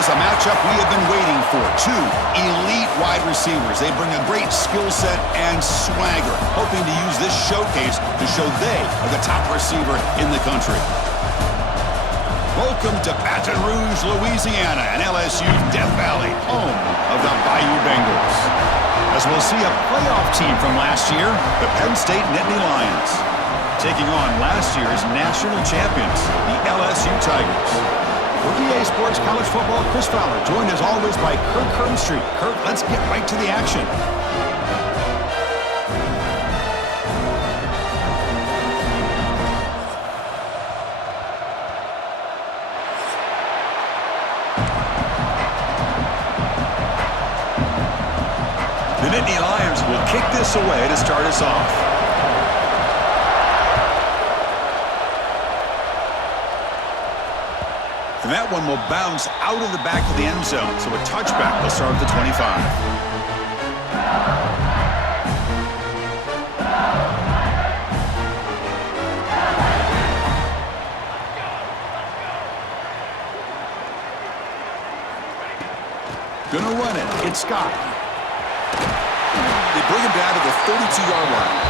is a matchup we have been waiting for. Two elite wide receivers. They bring a great skill set and swagger, hoping to use this showcase to show they are the top receiver in the country. Welcome to Baton Rouge, Louisiana, and LSU's Death Valley, home of the Bayou Bengals. As we'll see a playoff team from last year, the Penn State Nittany Lions, taking on last year's national champions, the LSU Tigers. For EA Sports College Football, Chris Fowler, joined as always by Kirk Herbstreit. Kirk, let's get right to the action. The Nittany Lions will kick this away to start us off. And that one will bounce out of the back of the end zone, so a touchback will start at the 25. Gonna run it. It's Scott. They bring him down to the 32-yard line.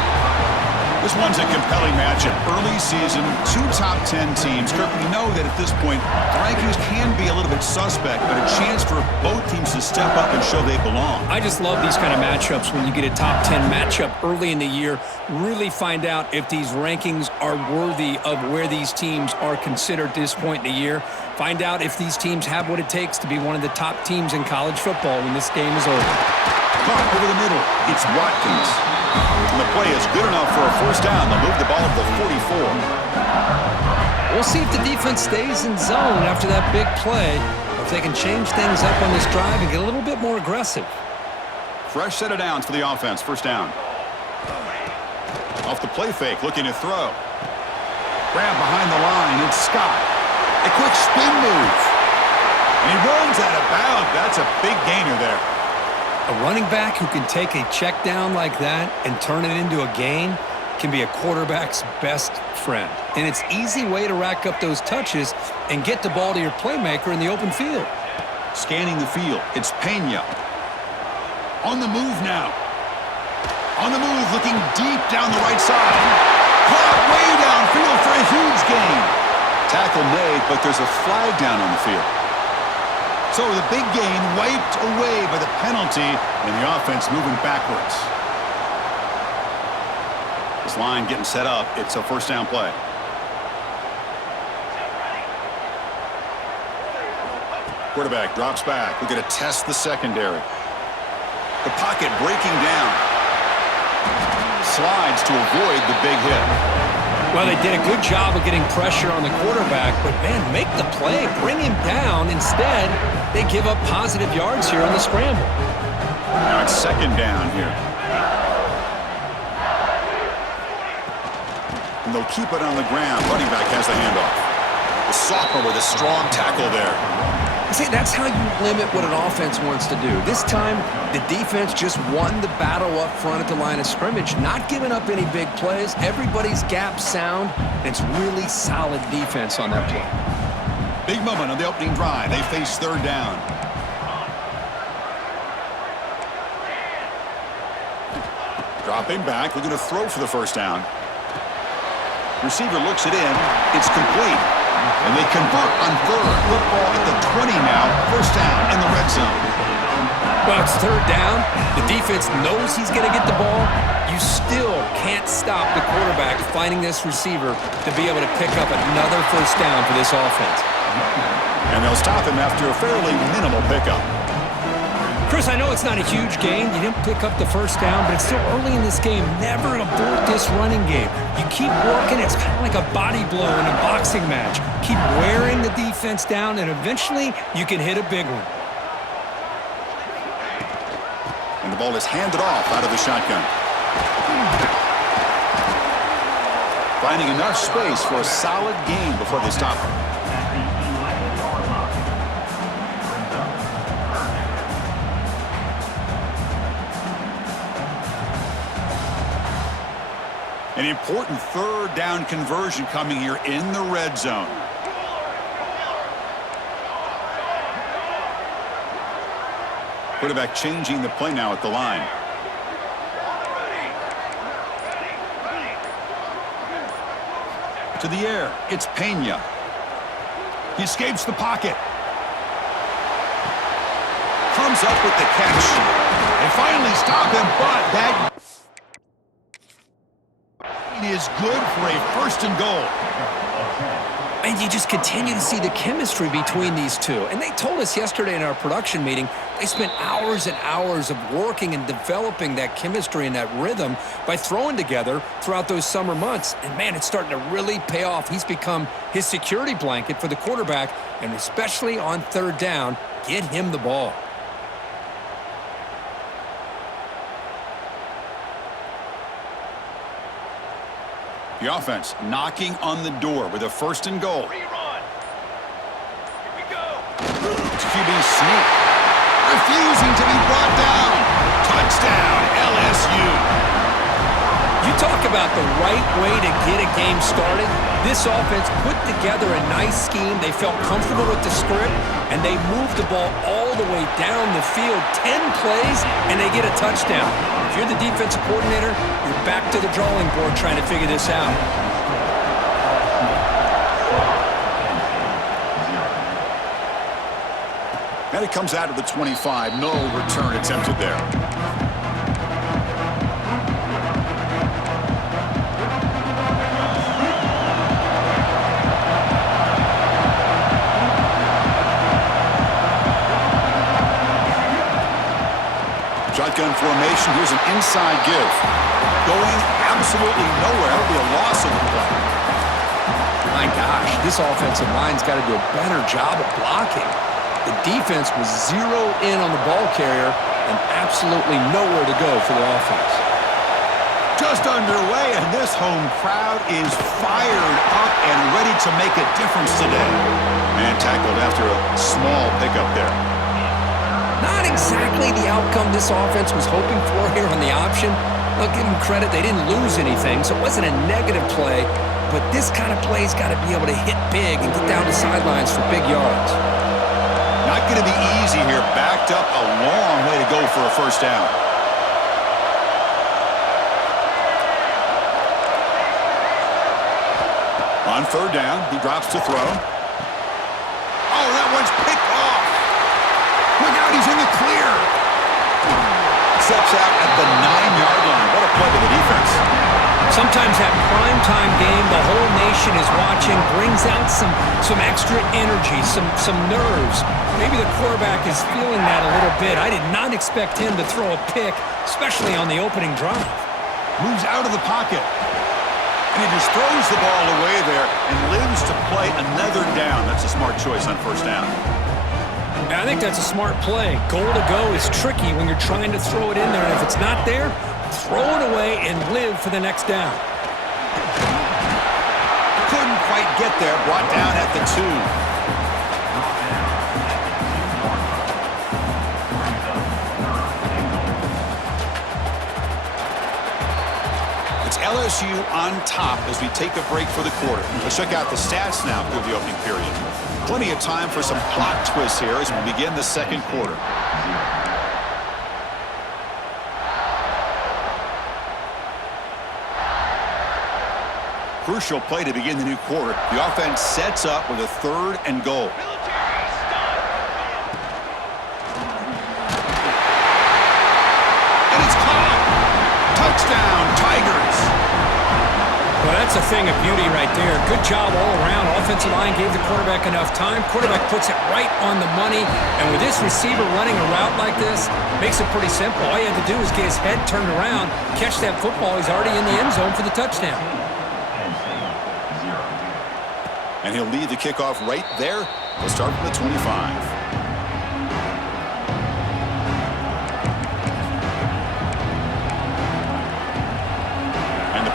This one's a compelling matchup. Early season, two top 10 teams. Kirk, we know that at this point, the rankings can be a little bit suspect, but a chance for both teams to step up and show they belong. I just love these kind of matchups when you get a top 10 matchup early in the year. Really find out if these rankings are worthy of where these teams are considered at this point in the year. Find out if these teams have what it takes to be one of the top teams in college football when this game is over. Caught over the middle. It's Watkins. And the play is good enough for a first down. They'll move the ball to the 44. We'll see if the defense stays in zone after that big play, or if they can change things up on this drive and get a little bit more aggressive. Fresh set of downs for the offense. First down. Off the play fake, looking to throw. Grab behind the line. It's Scott. A quick spin move. And he runs out of bounds. That's a big gainer there. A running back who can take a check down like that and turn it into a gain can be a quarterback's best friend. And it's an easy way to rack up those touches and get the ball to your playmaker in the open field. Scanning the field, it's Penn. On the move now. On the move, looking deep down the right side. Caught way downfield for a huge gain. Tackle made, but there's a flag down on the field. So the big gain wiped away by the penalty, and the offense moving backwards. This line getting set up. It's a first down play. Quarterback drops back. We're going to test the secondary. The pocket breaking down. Slides to avoid the big hit. Well, they did a good job of getting pressure on the quarterback, but, man, make the play. Bring him down. Instead, they give up positive yards here on the scramble. Now it's second down here. And they'll keep it on the ground. Running back has the handoff. The sophomore with a strong tackle there. See, that's how you limit what an offense wants to do. This time, the defense just won the battle up front at the line of scrimmage, not giving up any big plays. Everybody's gap sound. It's really solid defense on that play. Big moment on the opening drive. They face third down. Dropping back, looking to throw for the first down. Receiver looks it in. It's complete. And they convert on third. Football at the 20 now. First down in the red zone. Well, it's third down. The defense knows he's going to get the ball. You still can't stop the quarterback finding this receiver to be able to pick up another first down for this offense. And they'll stop him after a fairly minimal pickup. Chris, I know it's not a huge gain. You didn't pick up the first down, but it's still early in this game. Never abort this running game. You keep working. It's kind of like a body blow in a boxing match. Keep wearing the defense down, and eventually you can hit a big one. And the ball is handed off out of the shotgun. Finding enough space for a solid gain before they stop him. An important third down conversion coming here in the red zone. Quarterback changing the play now at the line. To the air, it's Penn. He escapes the pocket. Comes up with the catch. They finally stop him, but that is good for a 1st and goal. And you just continue to see the chemistry between these two. And they told us yesterday in our production meeting, they spent hours and hours of working and developing that chemistry and that rhythm by throwing together throughout those summer months. And, man, it's starting to really pay off. He's become his security blanket for the quarterback, and especially on 3rd down, get him the ball. The offense knocking on the door with a 1st and goal. Rerun. Here we go. QB sneak. Refusing to be brought down. Touchdown, LSU. You talk about the right way to get a game started. This offense put together a nice scheme. They felt comfortable with the script, and they moved the ball all the way down the field. 10 plays, and they get a touchdown. If you're the defensive coordinator, you're back to the drawing board trying to figure this out. And it comes out of the 25. No return attempted there. Shotgun formation. Here's an inside give. Going absolutely nowhere. That'll be a loss of the play. My gosh, this offensive line's got to do a better job of blocking. The defense was zero in on the ball carrier and absolutely nowhere to go for the offense. Just underway, and this home crowd is fired up and ready to make a difference today. Man tackled after a small pickup there. Not exactly the outcome this offense was hoping for here on the option. Look, give them credit, they didn't lose anything, so it wasn't a negative play, but this kind of play's got to be able to hit big and get down the sidelines for big yards. Not going to be easy here. Backed up a long way to go for a 1st down. On 3rd down, he drops to throw. Oh, that one's picked off. Look out, he's in the clear. Steps out at the 9-yard line. What a play to the defense. Sometimes that primetime game, the whole nation is watching, brings out some extra energy, some nerves. Maybe the quarterback is feeling that a little bit. I did not expect him to throw a pick, especially on the opening drive. Moves out of the pocket. And he just throws the ball away there and lives to play another down. That's a smart choice on 1st down. I think that's a smart play. Goal to go is tricky when you're trying to throw it in there. And if it's not there, throw it away and live for the next down. Couldn't quite get there. Brought down at the 2. It's LSU on top as we take a break for the quarter. Let's check out the stats now through the opening period. Plenty of time for some plot twists here as we begin the 2nd quarter. Crucial play to begin the new quarter. The offense sets up with a 3rd and goal. And it's caught. Touchdown, Tigers. Well, that's a thing of beauty right there. Good job all around. Offensive line gave the quarterback enough time. Quarterback puts it right on the money. And with this receiver running a route like this, makes it pretty simple. All you had to do is get his head turned around, catch that football. He's already in the end zone for the touchdown. And he'll lead the kickoff right there. We'll start from the 25.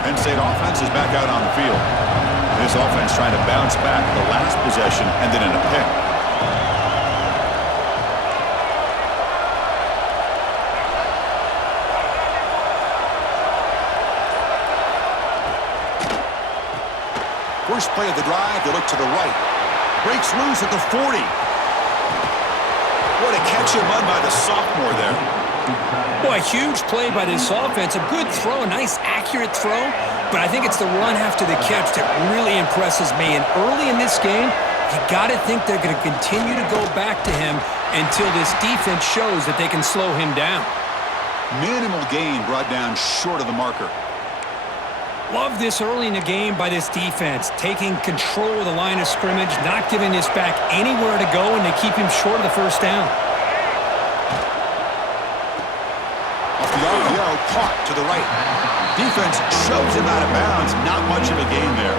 Penn State offense is back out on the field. This offense trying to bounce back the last possession and then in a pick. First play of the drive, they look to the right. Breaks loose at the 40. What a catch and run by the sophomore there. Boy, a huge play by this offense. A good throw, a nice, accurate throw. But I think it's the run after the catch that really impresses me. And early in this game, you got to think they're going to continue to go back to him until this defense shows that they can slow him down. Minimal gain brought down short of the marker. Love this early in the game by this defense, taking control of the line of scrimmage, not giving this back anywhere to go, and they keep him short of the first down. Off the RPO, caught to the right. Defense shoves him out of bounds. Not much of a gain there.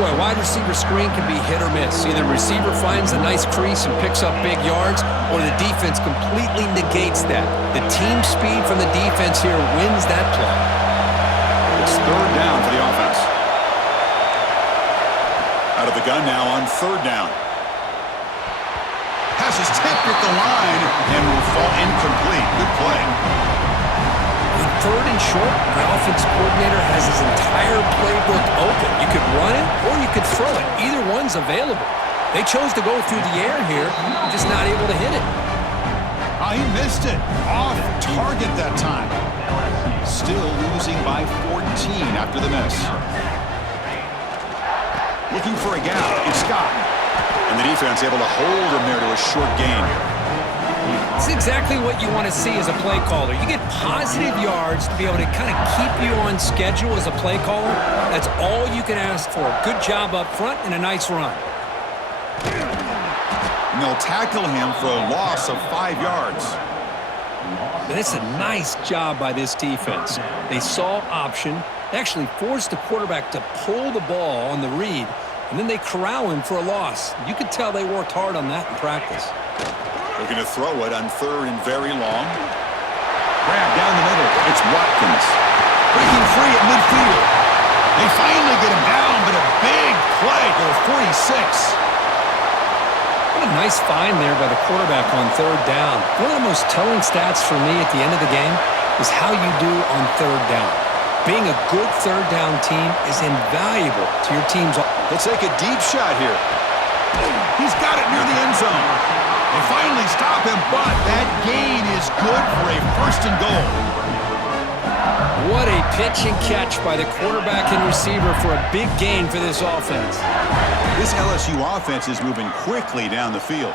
Boy, wide receiver screen can be hit or miss. Either the receiver finds a nice crease and picks up big yards, or the defense completely negates that. The team speed from the defense here wins that play. It's third down for the offense. Out of the gun now on third down. Pass is tipped at the line and will fall incomplete. Good play. On third and short, the offense coordinator has his entire playbook open. You could run it or you could throw it. Either one's available. They chose to go through the air here, just not able to hit it. He missed it. Off target that time. Still losing by 14 after the miss. Looking for a gap. It's Scott. And the defense able to hold him there to a short gain. It's exactly what you want to see as a play caller. You get positive yards to be able to kind of keep you on schedule as a play caller. That's all you can ask for. Good job up front and a nice run. And they'll tackle him for a loss of 5 yards. But it's a nice job by this defense. They saw option. They actually forced the quarterback to pull the ball on the read, and then they corral him for a loss. You could tell they worked hard on that in practice. They're going to throw it on third and very long. Grab down the middle. It's Watkins. Breaking free at midfield. They finally get him down, but a big play to the 46. What a nice find there by the quarterback on third down. One of the most telling stats for me at the end of the game is how you do on third down. Being a good third down team is invaluable to your team's. They'll take a deep shot here. He's got it near the end zone. They finally stop him, but that gain is good for a first and goal. What a pitch and catch by the quarterback and receiver for a big gain for this offense. This LSU offense is moving quickly down the field.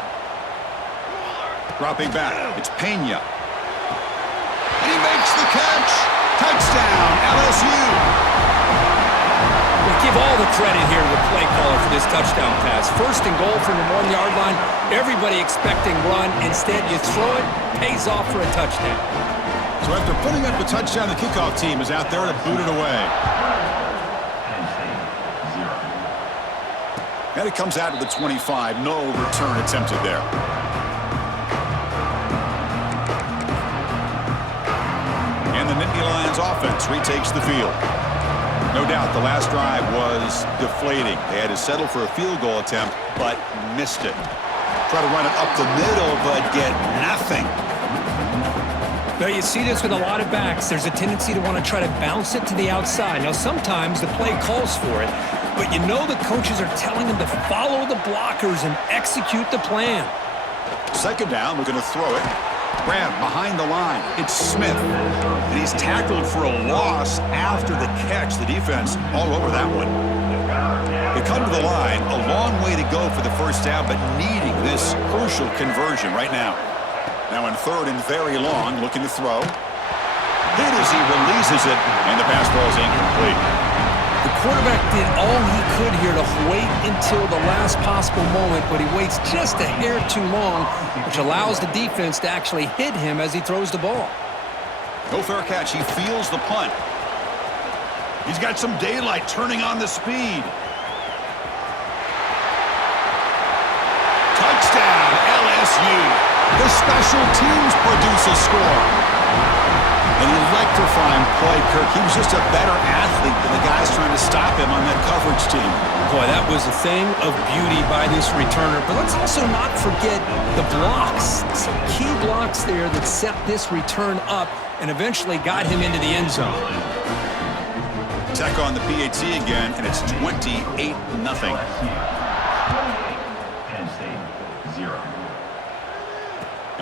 Dropping back, it's Penn. And he makes the catch. Touchdown, LSU. We give all the credit here to the play caller for this touchdown pass. First and goal from the 1-yard line. Everybody expecting run. Instead, you throw it, pays off for a touchdown. So after putting up a touchdown, the kickoff team is out there to boot it away. And it comes out to the 25. No return attempted there. And the Nittany Lions offense retakes the field. No doubt the last drive was deflating. They had to settle for a field goal attempt, but missed it. Try to run it up the middle, but get nothing. Now you see this with a lot of backs. There's a tendency to want to try to bounce it to the outside. Now sometimes the play calls for it, but you know the coaches are telling them to follow the blockers and execute the plan. Second down, we're going to throw it. Grab behind the line. It's Smith. And he's tackled for a loss after the catch. The defense all over that one. They come to the line. A long way to go for the first down, but needing this crucial conversion right now. Now in third and very long, looking to throw. Hit as he releases it, and the pass ball is incomplete. The quarterback did all he could here to wait until the last possible moment, but he waits just a hair too long, which allows the defense to actually hit him as he throws the ball. No fair catch. He feels the punt. He's got some daylight turning on the speed. Touchdown, LSU. The special teams produce a score. An electrifying play, Kirk. He was just a better athlete than the guys trying to stop him on that coverage team. Boy, that was a thing of beauty by this returner. But let's also not forget the blocks. Some key blocks there that set this return up and eventually got him into the end zone. Tech on the PAT again, and it's 28-0.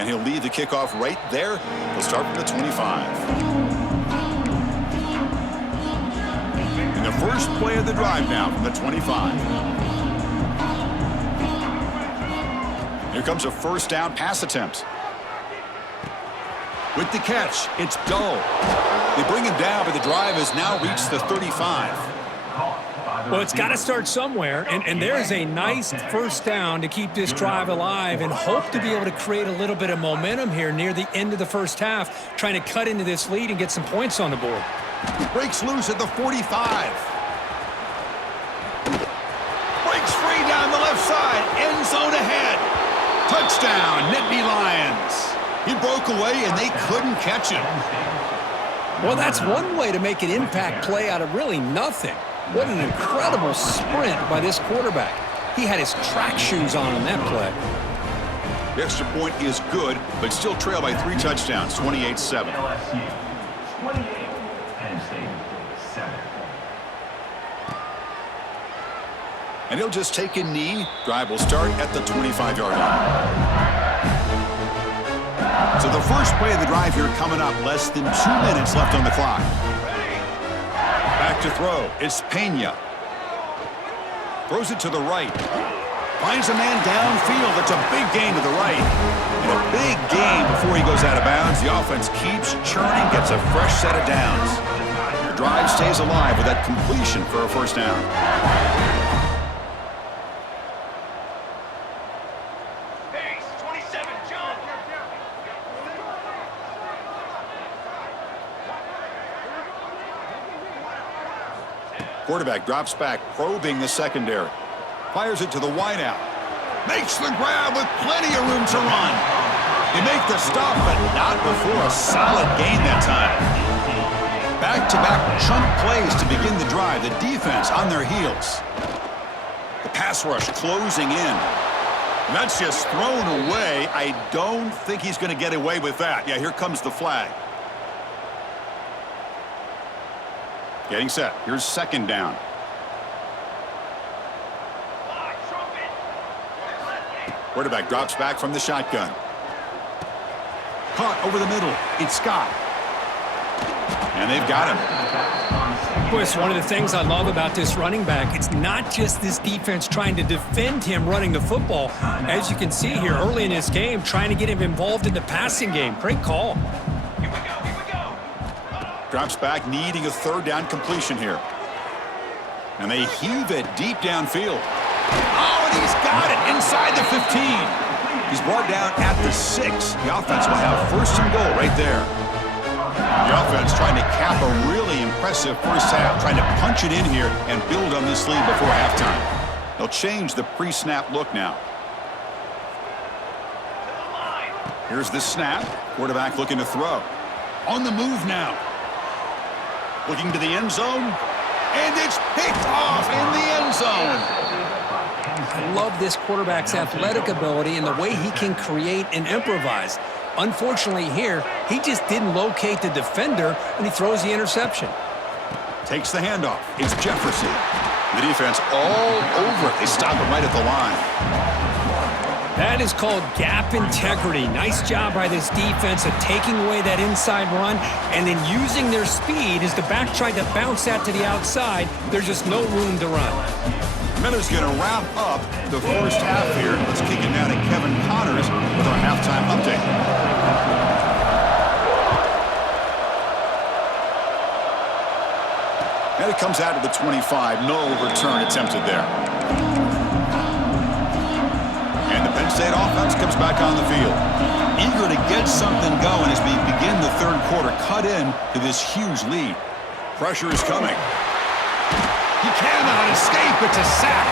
And he'll lead the kickoff right there. He'll start from the 25. And the first play of the drive now from the 25. Here comes a first down pass attempt. With the catch, it's dull. They bring him down, but the drive has now reached the 35. Well, it's got to start somewhere, and there's a nice first down to keep this drive alive and hope to be able to create a little bit of momentum here near the end of the first half, trying to cut into this lead and get some points on the board. Breaks loose at the 45. Breaks free down the left side. End zone ahead. Touchdown, Nittany Lions. He broke away, and they couldn't catch him. Well, that's one way to make an impact play out of really nothing. What an incredible sprint by this quarterback. He had his track shoes on that play. The extra point is good, but still trail by 3 touchdowns, 28-7. LSU, 28, Penn State, 7. And he'll just take a knee. Drive will start at the 25-yard line. So the first play of the drive here coming up. Less than 2 minutes left on the clock. Back to throw. It's Penn. Throws it to the right. Finds a man downfield. It's a big gain to the right. And a big gain before he goes out of bounds. The offense keeps churning, gets a fresh set of downs. The drive stays alive with that completion for a first down. Pace, 27, John. Quarterback drops back, probing the secondary. Fires it to the wideout. Makes the grab with plenty of room to run. They make the stop, but not before a solid gain that time. Back-to-back chunk plays to begin the drive. The defense on their heels. The pass rush closing in. And that's just thrown away. I don't think he's going to get away with that. Yeah, here comes the flag. Getting set. Here's second down. Quarterback drops back from the shotgun. Caught over the middle. It's Scott. And they've got him. Boy, it's one of the things I love about this running back. It's not just this defense trying to defend him running the football. As you can see here early in this game, trying to get him involved in the passing game. Great call. Drops back, needing a third down completion here. And they heave it deep downfield. Oh, and he's got it inside the 15. He's brought down at the 6. The offense will have first and goal right there. The offense trying to cap a really impressive first half, trying to punch it in here and build on this lead before halftime. They'll change the pre-snap look now. Here's the snap. Quarterback looking to throw. On the move now. Looking to the end zone, and it's picked off in the end zone. I love this quarterback's athletic ability and the way he can create and improvise. Unfortunately here, he just didn't locate the defender, and he throws the interception. Takes the handoff. It's Jefferson. The defense all over it. They stop it right at the line. That is called gap integrity. Nice job by this defense of taking away that inside run and then using their speed as the back tried to bounce that to the outside. There's just no room to run. Miller's going to wrap up the first half here. Let's kick it now to Kevin Connors with our halftime update. And it comes out to the 25. No return attempted there. And the Penn State offense comes back on the field. Eager to get something going as we begin the third quarter. Cut in to this huge lead. Pressure is coming. He cannot escape. It's a sack.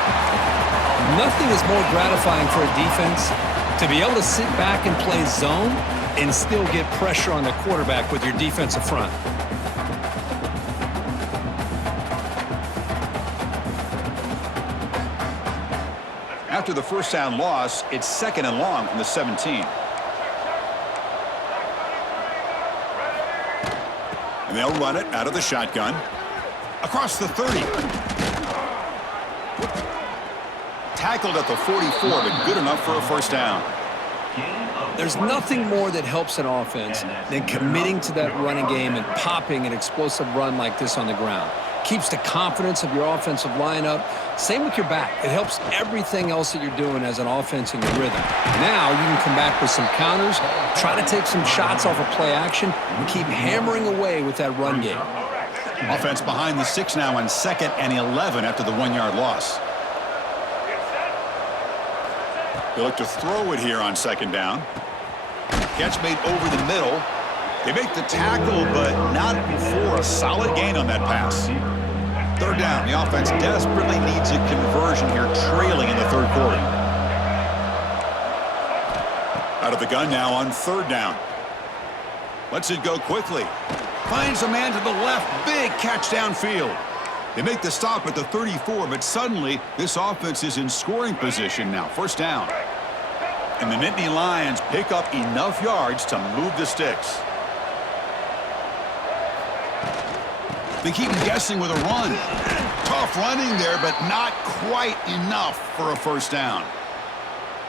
Nothing is more gratifying for a defense to be able to sit back and play zone and still get pressure on the quarterback with your defensive front. After the first down loss, it's second and long from the 17. And they'll run it out of the shotgun. Across the 30. Tackled at the 44, but good enough for a first down. There's nothing more that helps an offense than committing to that running game and popping an explosive run like this on the ground. Keeps the confidence of your offensive lineup. Same with your back. It helps everything else that you're doing as an offense in your rhythm. Now you can come back with some counters, try to take some shots off of play action, and keep hammering away with that run game. Offense behind the 6 now on 2nd and 11 after the 1-yard loss. They look to throw it here on 2nd down. Catch made over the middle. They make the tackle, but not before a solid gain on that pass. 3rd down. The offense desperately needs a conversion here, trailing in the 3rd quarter. Out of the gun now on 3rd down. Lets it go quickly. Finds a man to the left. Big catch downfield. They make the stop at the 34, but suddenly this offense is in scoring position now. 1st down. And the Nittany Lions pick up enough yards to move the sticks. They keep him guessing with a run. Tough running there, but not quite enough for a 1st down.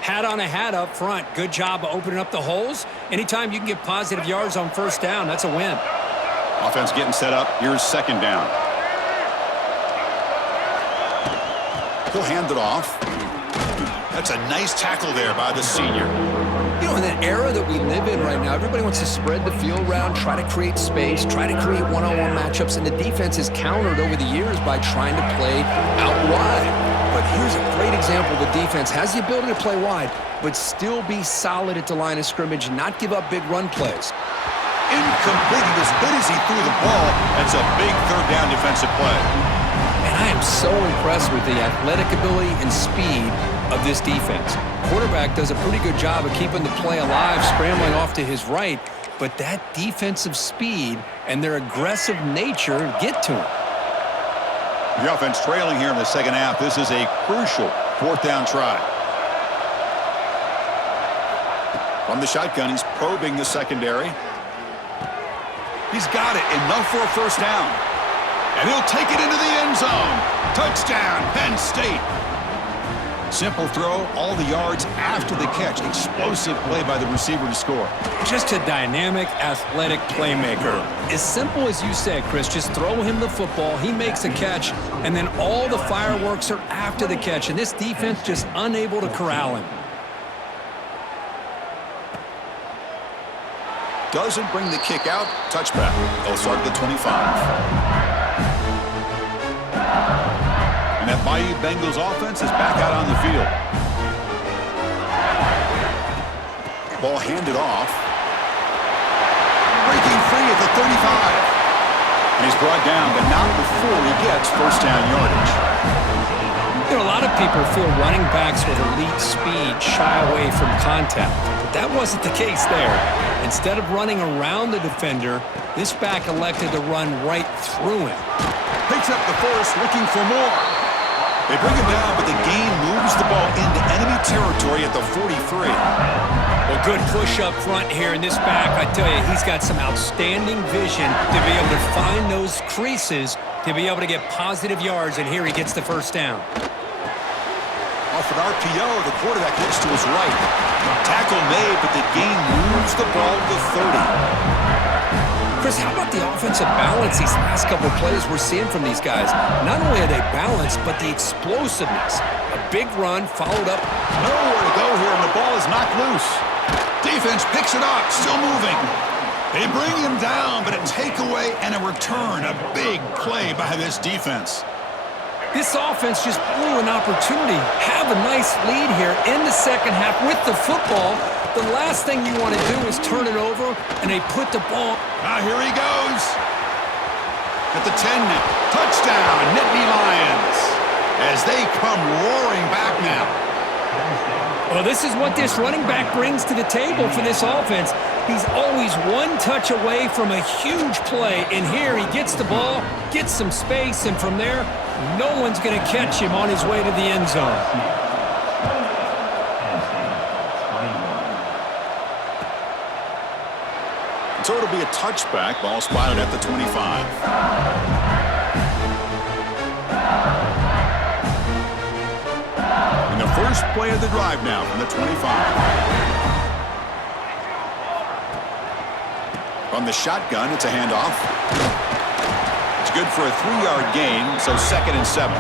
Hat on a hat up front. Good job of opening up the holes. Anytime you can get positive yards on 1st down, that's a win. Offense getting set up. Here's 2nd down. He'll hand it off. That's a nice tackle there by the senior. You know, in that era that we live in right now, everybody wants to spread the field around, try to create space, try to create one-on-one matchups, and the defense has countered over the years by trying to play out wide. But here's a great example. The defense has the ability to play wide, but still be solid at the line of scrimmage and not give up big run plays. Incomplete. As good as he threw the ball, that's a big 3rd down defensive play. And I am so impressed with the athletic ability and speed of this defense. Quarterback does a pretty good job of keeping the play alive, scrambling off to his right, but that defensive speed and their aggressive nature get to him. The offense trailing here in the 2nd half. This is a crucial 4th down try. From the shotgun, he's probing the secondary. He's got it. Enough for a 1st down. And he'll take it into the end zone. Touchdown, Penn State. Simple throw, all the yards after the catch. Explosive play by the receiver to score. Just a dynamic, athletic playmaker. As simple as you said, Chris, just throw him the football, he makes a catch, and then all the fireworks are after the catch, and this defense just unable to corral him. Doesn't bring the kick out. Touchback. They'll start at the 25. And that Bayou Bengals offense is back out on the field. Ball handed off. Breaking free at the 35. And he's brought down, but not before he gets 1st down yardage. You know, a lot of people feel running backs with elite speed shy away from contact. But that wasn't the case there. Instead of running around the defender, this back elected to run right through him. Picks up the 1st, looking for more. They bring him down, but the gain moves the ball into enemy territory at the 43. Well, good push up front here in this back. I tell you, he's got some outstanding vision to be able to find those creases to be able to get positive yards, and here he gets the 1st down. Off an RPO, the quarterback looks to his right. Tackle made, but the gain moves the ball to the 30. Chris, how about the offensive balance these last couple of plays we're seeing from these guys? Not only are they balanced, but the explosiveness. A big run followed up. Nowhere to go here, and the ball is knocked loose. Defense picks it up, still moving. They bring him down, but a takeaway and a return. A big play by this defense. This offense just blew an opportunity. Have a nice lead here in the 2nd half with the football. The last thing you want to do is turn it over, and they put the ball. Here he goes. At the 10 now. Touchdown, Nittany Lions. As they come roaring back now. Well, this is what this running back brings to the table for this offense. He's always one touch away from a huge play, and here he gets the ball, gets some space, and from there, no one's going to catch him on his way to the end zone. So it'll be a touchback. Ball spotted at the 25. And the first play of the drive now from the 25. From the shotgun, it's a handoff. It's good for a 3-yard gain, so 2nd and 7.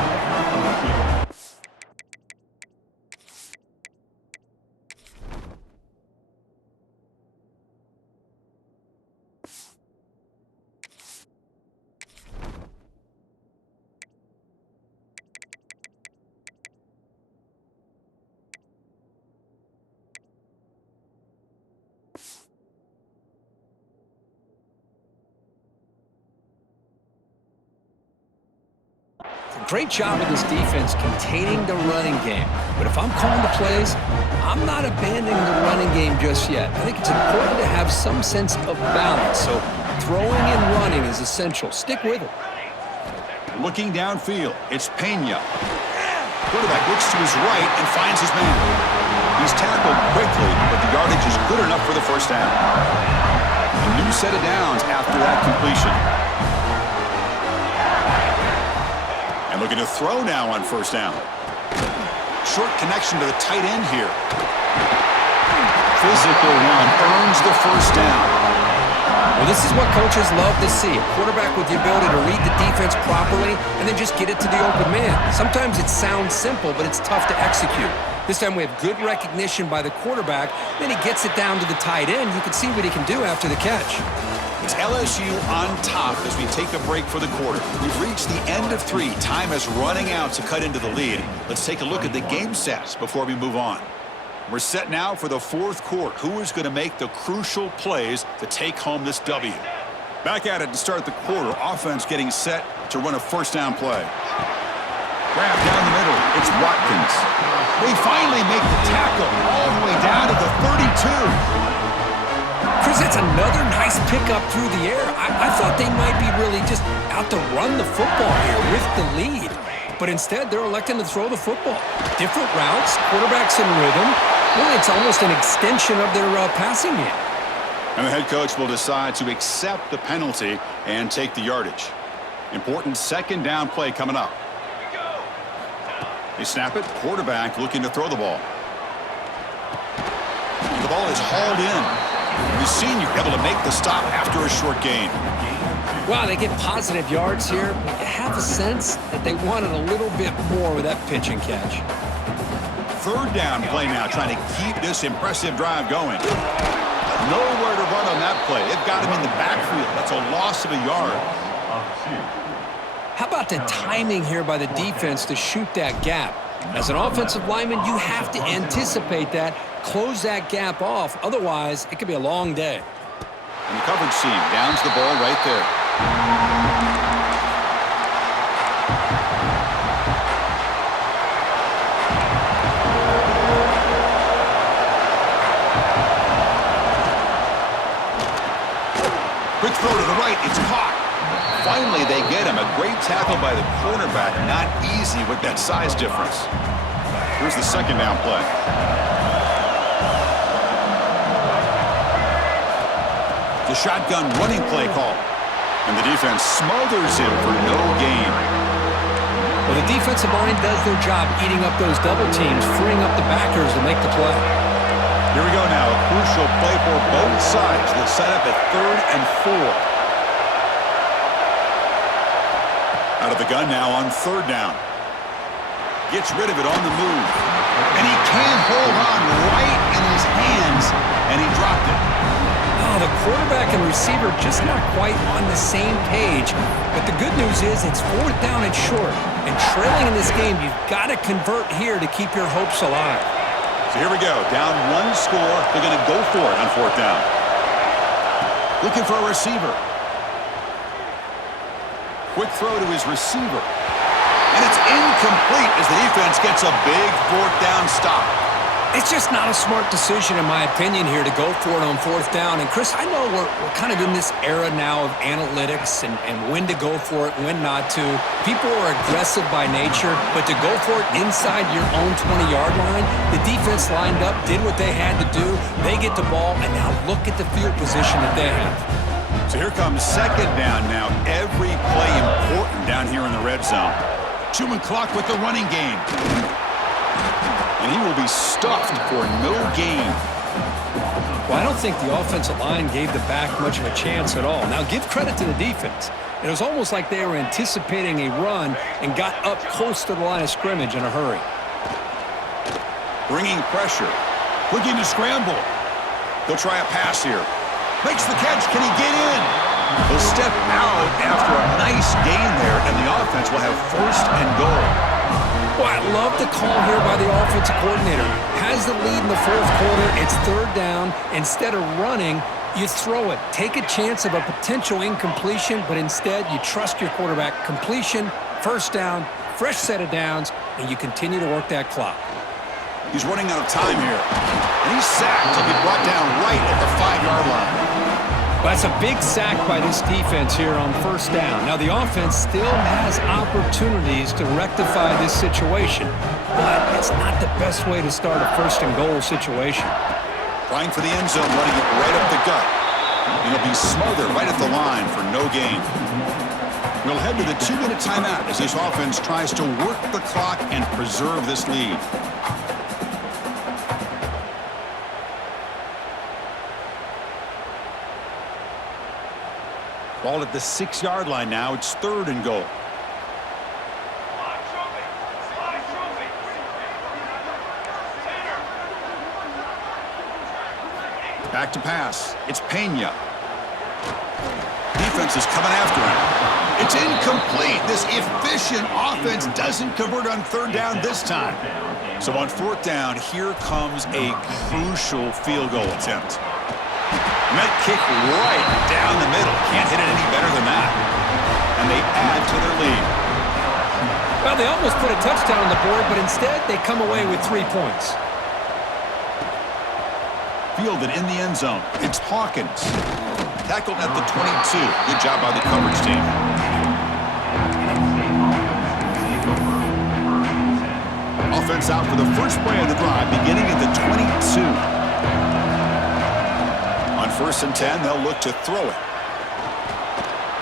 Great job with this defense containing the running game. But if I'm calling the plays, I'm not abandoning the running game just yet. I think it's important to have some sense of balance. So throwing and running is essential. Stick with it. Looking downfield, it's Penn. Quarterback looks to his right and finds his man. He's tackled quickly, but the yardage is good enough for the first down. A new set of downs after that completion. And looking to throw now on first down. Short connection to the tight end here. Physical run earns the first down. Well, this is what coaches love to see. A quarterback with the ability to read the defense properly and then just get it to the open man. Sometimes it sounds simple, but it's tough to execute. This time we have good recognition by the quarterback. Then he gets it down to the tight end. You can see what he can do after the catch. It's LSU on top as we take a break for the quarter. We've reached the end of 3. Time is running out to cut into the lead. Let's take a look at the game sets before we move on. We're set now for the 4th quarter. Who is going to make the crucial plays to take home this W? Back at it to start the quarter. Offense getting set to run a first down play. Grab down the middle. It's Watkins. They finally make the tackle all the way down to the 32. Chris, that's another nice pickup through the air. I thought they might be really just out to run the football here with the lead. But instead, they're electing to throw the football. Different routes, quarterbacks in rhythm. Really, it's almost an extension of their passing game. And the head coach will decide to accept the penalty and take the yardage. Important 2nd down play coming up. They snap it. Quarterback looking to throw the ball. The ball is hauled in. The senior able to make the stop after a short gain. Wow, they get positive yards here, but you have a sense that they wanted a little bit more with that pitch and catch. 3rd down play now, trying to keep this impressive drive going. Nowhere to run on that play. They've got him in the backfield. That's a loss of a yard. How about the timing here by the defense to shoot that gap? As an offensive lineman, you have to anticipate that, close that gap off. Otherwise, it could be a long day. And the coverage team downs the ball right there. Quick throw to the right. It's caught. Finally, they get him. A great tackle by the cornerback. Not easy with that size difference. Here's the 2nd down play. The shotgun running play call. And the defense smothers him for no gain. Well, the defensive line does their job eating up those double teams, freeing up the backers to make the play. Here we go now. A crucial play for both sides. They'll set up at 3rd and 4. Out of the gun now on 3rd down. Gets rid of it on the move. And he can't hold on right in his hands. And he dropped it. Oh, the quarterback and receiver just not quite on the same page. But the good news is it's 4th down and short. And trailing in this game, you've got to convert here to keep your hopes alive. So here we go. Down 1 score. They're going to go for it on 4th down. Looking for a receiver. Quick throw to his receiver. And it's incomplete as the defense gets a big 4th down stop. It's just not a smart decision, in my opinion, here to go for it on 4th down. And, Chris, I know we're kind of in this era now of analytics and when to go for it, when not to. People are aggressive by nature, but to go for it inside your own 20-yard line, the defense lined up, did what they had to do. They get the ball, and now look at the field position that they have. So here comes 2nd down now. Every play important down here in the red zone. Chewing clock with the running game. And he will be stuffed for no gain. Well, I don't think the offensive line gave the back much of a chance at all. Now, give credit to the defense. It was almost like they were anticipating a run and got up close to the line of scrimmage in a hurry. Bringing pressure. Looking to scramble. He'll try a pass here. Makes the catch. Can he get in? He'll step out after a nice gain there, and the offense will have 1st and goal. Well, I love the call here by the offensive coordinator. Has the lead in the 4th quarter. It's 3rd down. Instead of running, you throw it. Take a chance of a potential incompletion, but instead you trust your quarterback. Completion, 1st down, fresh set of downs, and you continue to work that clock. He's running out of time here. And he's sacked. He'll be brought down right at the 5-yard line. That's a big sack by this defense here on 1st down. Now, the offense still has opportunities to rectify this situation, but it's not the best way to start a 1st and goal situation. Trying for the end zone, running it right up the gut. And he'll be smothered right at the line for no gain. We'll head to the 2-minute timeout as this offense tries to work the clock and preserve this lead. Ball at the 6-yard line now. It's 3rd and goal. Back to pass. It's Penn. Defense is coming after him. It's incomplete. This efficient offense doesn't convert on 3rd down this time. So on 4th down, here comes a crucial field goal attempt. Met kick right down the middle. Can't hit it any better than that. And they add to their lead. Well, they almost put a touchdown on the board, but instead they come away with 3 points. Fielded in the end zone. It's Hawkins. Tackled at the 22. Good job by the coverage team. Offense out for the first play of the drive, beginning at the 22. On 1st and 10, they'll look to throw it.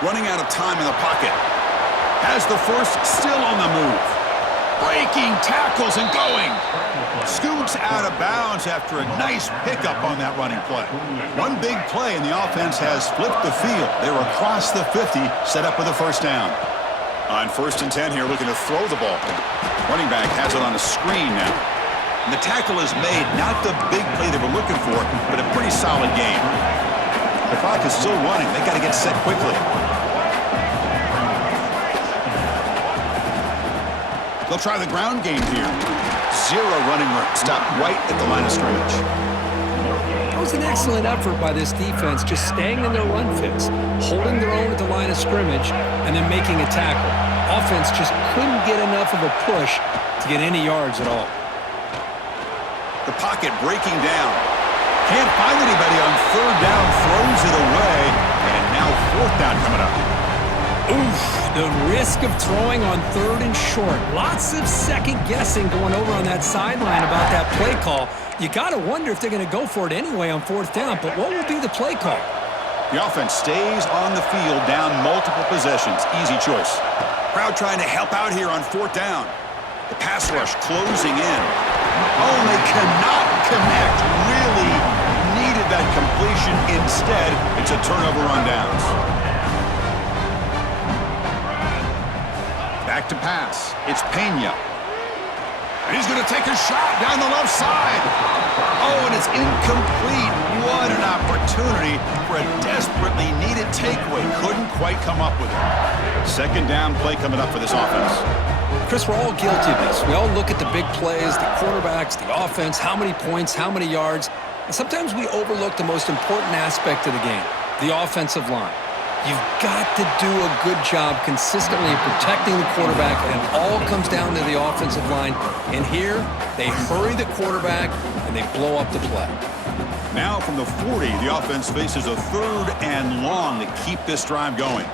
Running out of time in the pocket. Has the 1st, still on the move. Breaking tackles and going. Scoots out of bounds after a nice pickup on that running play. One big play, and the offense has flipped the field. They're across the 50, set up with a 1st down. On 1st and 10 here, looking to throw the ball. Running back has it on a screen now. And the tackle is made, not the big play they were looking for, but a pretty solid game. The clock is still running. They got to get set quickly. They'll try the ground game here. 0 running room. Stop right at the line of scrimmage. That was an excellent effort by this defense, just staying in their run fits, holding their own at the line of scrimmage, and then making a tackle. Offense just couldn't get enough of a push to get any yards at all. The pocket breaking down. Can't find anybody on 3rd down. Throws it away. And now 4th down coming up. Oof, the risk of throwing on 3rd and short. Lots of second guessing going over on that sideline about that play call. You got to wonder if they're going to go for it anyway on 4th down, but what will be the play call? The offense stays on the field, down multiple possessions. Easy choice. Crowd trying to help out here on 4th down. The pass rush closing in. Oh, they cannot connect. Really needed that completion. Instead, it's a turnover on downs. Back to pass. It's Penn. And he's going to take a shot down the left side. Oh, and it's incomplete. What an opportunity for a desperately needed takeaway. Couldn't quite come up with it. 2nd down play coming up for this offense. Chris, we're all guilty of this. We all look at the big plays, the quarterbacks, the offense, how many points, how many yards. And sometimes we overlook the most important aspect of the game, the offensive line. You've got to do a good job consistently protecting the quarterback, and it all comes down to the offensive line. And here, they hurry the quarterback, and they blow up the play. Now from the 40, the offense faces a 3rd and long to keep this drive going.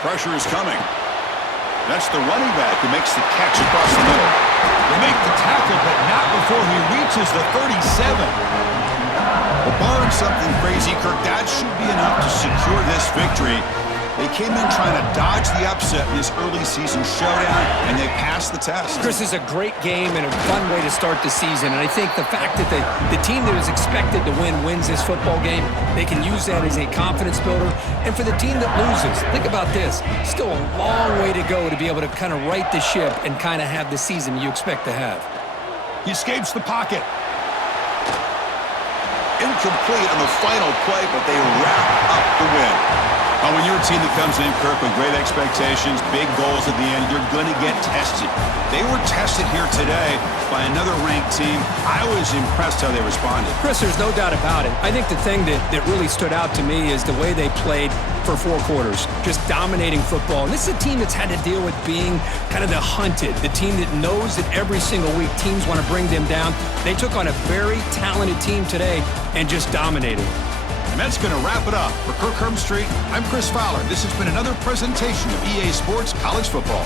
Pressure is coming. That's the running back who makes the catch across the middle. They make the tackle, but not before he reaches the 37. Well, barring something crazy, Kirk, that should be enough to secure this victory. They came in trying to dodge the upset in this early season showdown, and they passed the test. Chris, is a great game and a fun way to start the season. And I think the fact that the team that is expected to win wins this football game, they can use that as a confidence builder. And for the team that loses, think about this. Still a long way to go to be able to kind of right the ship and kind of have the season you expect to have. He escapes the pocket. Incomplete on the final play, but they wrap up the win. When you're a team that comes in, Kirk, with great expectations, big goals at the end, you're going to get tested. They were tested here today by another ranked team. I was impressed how they responded. Chris, there's no doubt about it. I think the thing that really stood out to me is the way they played for 4 quarters, just dominating football. And this is a team that's had to deal with being kind of the hunted, the team that knows that every single week teams want to bring them down. They took on a very talented team today and just dominated. And that's going to wrap it up. For Kirk Street, I'm Chris Fowler. This has been another presentation of EA Sports College Football.